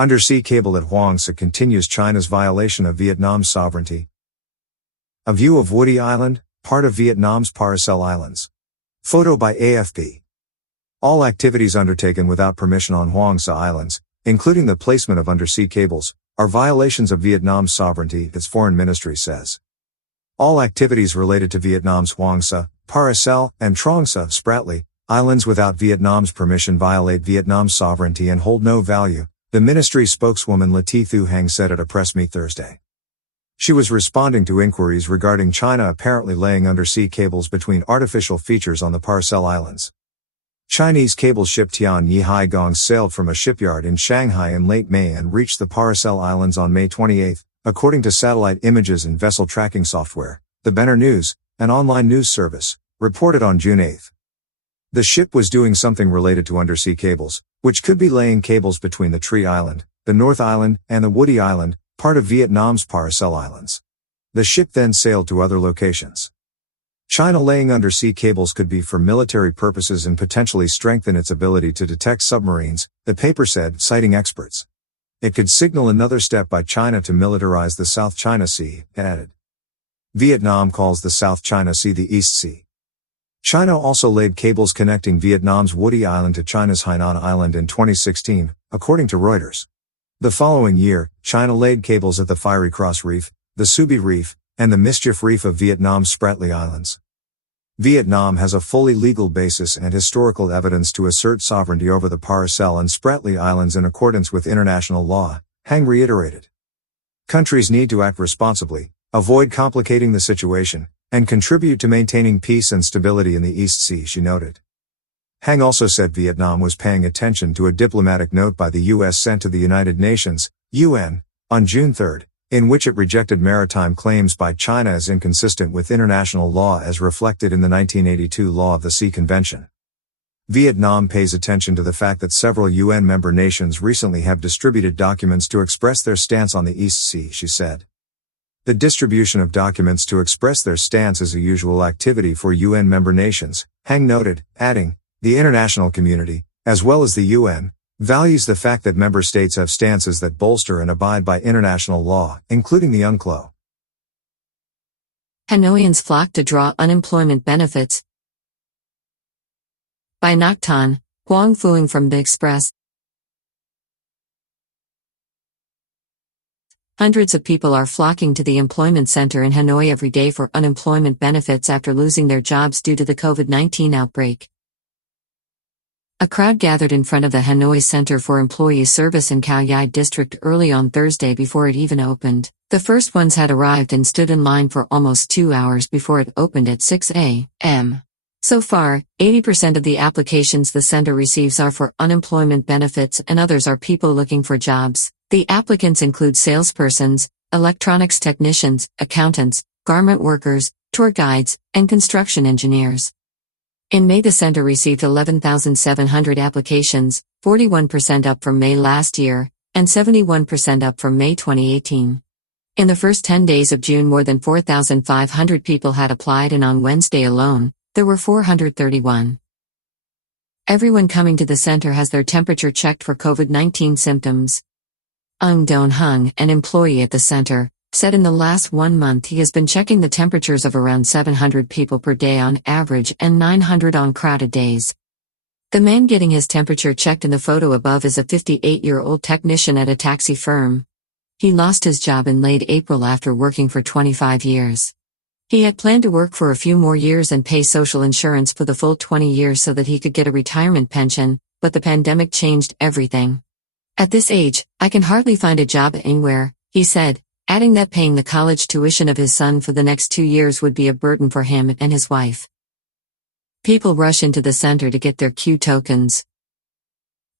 Undersea cable at Hoang Sa continues China's violation of Vietnam's sovereignty. A view of Woody Island, part of Vietnam's Paracel Islands. Photo by AFP. All activities undertaken without permission on Hoang Sa Islands, including the placement of undersea cables, are violations of Vietnam's sovereignty, its foreign ministry says. All activities related to Vietnam's Hoang Sa, Paracel, and Trong Sa, Spratly, islands without Vietnam's permission violate Vietnam's sovereignty and hold no value, the ministry's spokeswoman Thu Hang said at a press meet Thursday. She was responding to inquiries regarding China apparently laying undersea cables between artificial features on the Paracel Islands. Chinese cable ship Tian Yi Haigong sailed from a shipyard in Shanghai in late May and reached the Paracel Islands on May 28, according to satellite images and vessel tracking software, the Benner News, an online news service, reported on June 8. The ship was doing something related to undersea cables, which could be laying cables between the Tree Island, the North Island, and the Woody Island, part of Vietnam's Paracel Islands. The ship then sailed to other locations. China laying undersea cables could be for military purposes and potentially strengthen its ability to detect submarines, the paper said, citing experts. It could signal another step by China to militarize the South China Sea, it added. Vietnam calls the South China Sea the East Sea. China also laid cables connecting Vietnam's Woody Island to China's Hainan Island in 2016, according to Reuters. The following year, China laid cables at the Fiery Cross Reef, the Subi Reef, and the Mischief Reef of Vietnam's Spratly Islands. Vietnam has a fully legal basis and historical evidence to assert sovereignty over the Paracel and Spratly Islands in accordance with international law, Hang reiterated. Countries need to act responsibly, avoid complicating the situation, and contribute to maintaining peace and stability in the East Sea, she noted. Hang also said Vietnam was paying attention to a diplomatic note by the U.S. sent to the United Nations, UN, on June 3, in which it rejected maritime claims by China as inconsistent with international law as reflected in the 1982 Law of the Sea Convention. Vietnam pays attention to the fact that several UN member nations recently have distributed documents to express their stance on the East Sea, she said. The distribution of documents to express their stance is a usual activity for UN member nations, Hang noted, adding, the international community, as well as the UN, values the fact that member states have stances that bolster and abide by international law, including the UNCLOS. Hanoians flock to draw unemployment benefits. By Ngoc Ton, Hoang Phuong from The Express. Hundreds of people are flocking to the employment center in Hanoi every day for unemployment benefits after losing their jobs due to the COVID-19 outbreak. A crowd gathered in front of the Hanoi Center for Employee Service in Cao Yai District early on Thursday before it even opened. The first ones had arrived and stood in line for almost 2 hours before it opened at 6 a.m. So far, 80% of the applications the center receives are for unemployment benefits and others are people looking for jobs. The applicants include salespersons, electronics technicians, accountants, garment workers, tour guides, and construction engineers. In May the center received 11,700 applications, 41% up from May last year, and 71% up from May 2018. In the first 10 days of June more than 4,500 people had applied and on Wednesday alone, there were 431. Everyone coming to the center has their temperature checked for COVID-19 symptoms. Ung Don Hung, an employee at the center, said in the last 1 month he has been checking the temperatures of around 700 people per day on average and 900 on crowded days. The man getting his temperature checked in the photo above is a 58-year-old technician at a taxi firm. He lost his job in late April after working for 25 years. He had planned to work for a few more years and pay social insurance for the full 20 years so that he could get a retirement pension, but the pandemic changed everything. At this age, I can hardly find a job anywhere, he said, adding that paying the college tuition of his son for the next 2 years would be a burden for him and his wife. People rush into the center to get their Q tokens.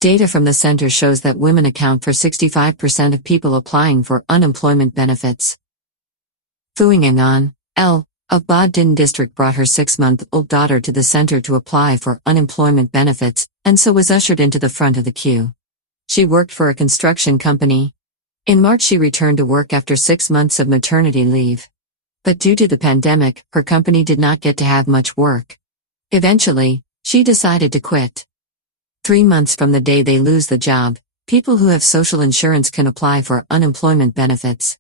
Data from the center shows that women account for 65% of people applying for unemployment benefits. Phuong Ngan, L. of Ba Dinh District brought her 6-month-old daughter to the center to apply for unemployment benefits, and so was ushered into the front of the queue. She worked for a construction company. In March she returned to work after 6 months of maternity leave. But due to the pandemic, her company did not get to have much work. Eventually, she decided to quit. 3 months from the day they lose the job, people who have social insurance can apply for unemployment benefits.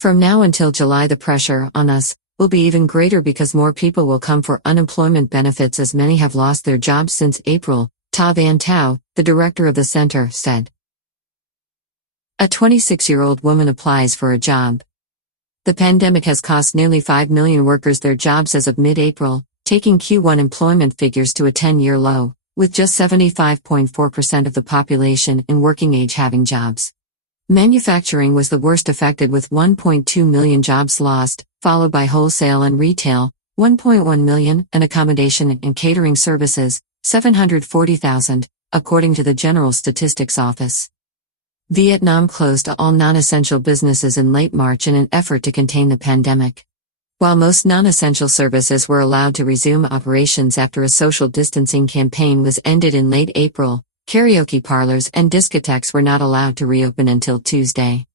From now until July, the pressure on us will be even greater because more people will come for unemployment benefits as many have lost their jobs since April, Ta Van Tao, the director of the center, said. A 26-year-old woman applies for a job. The pandemic has cost nearly 5 million workers their jobs as of mid-April, taking Q1 employment figures to a 10-year low, with just 75.4% of the population in working age having jobs. Manufacturing was the worst affected with 1.2 million jobs lost, followed by wholesale and retail, 1.1 million, and accommodation and catering services, 740,000, according to the General Statistics Office. Vietnam closed all non-essential businesses in late March in an effort to contain the pandemic. While most non-essential services were allowed to resume operations after a social distancing campaign was ended in late April, karaoke parlors and discotheques were not allowed to reopen until Tuesday.